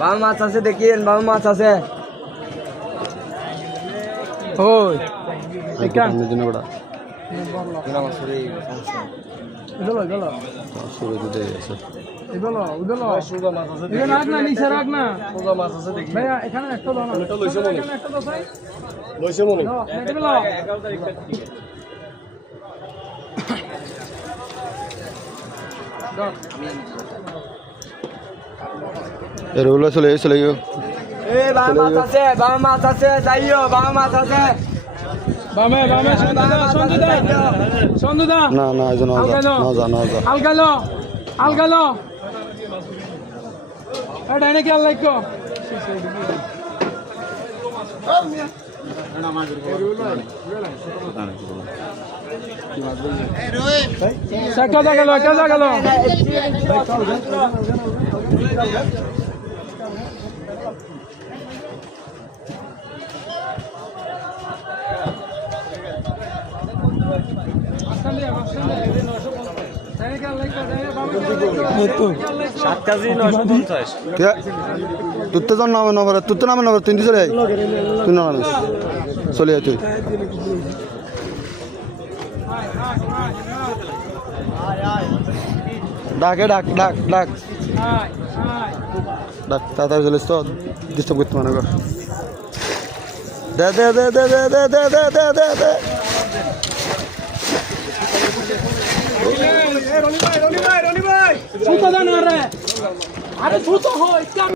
বাম মাছ আছে দেখেন, বাম মাছ আছে। ওই এখান দিন বড় না মাছ রে সমস্যা গেল গেল শুরু দিতে আছে এগুলো ওগুলো সুগা মাছ আছে এখানে রাখ না, নিচে রাখ না সুগা মাছ আছে দেখি ভাইয়া। এখানে একটা দাও না, এটা লইছে মনে। এখানে একটা দাও ভাই। লইছে মনে দাও, এটা দাও। 11 তারিখটা ঠিক দাও। এর হলো চলে গিয়ে এ বাম মাছ আছে, বাম মাছ আছে, যাইও বাম মাছ আছে। বামে বামে সন্ধু দা না না এই না না যা আলগালো আলগালো এটা এনে কি আল্লাহ কো কাজা গেল তুই তো নামে নভর তুই তো নামে নভর তুই চলে আয় তুই না নামিস চলে আয় তুই ডাকে ডাক ডাক ডাক ডাক তাড়াতাড়ি চলিস তো ডিস্টার্ব করতে মনে কর দে দে দে দে দে দে দে দে দে দে দে রনি ভাই আরে ছুতো হয়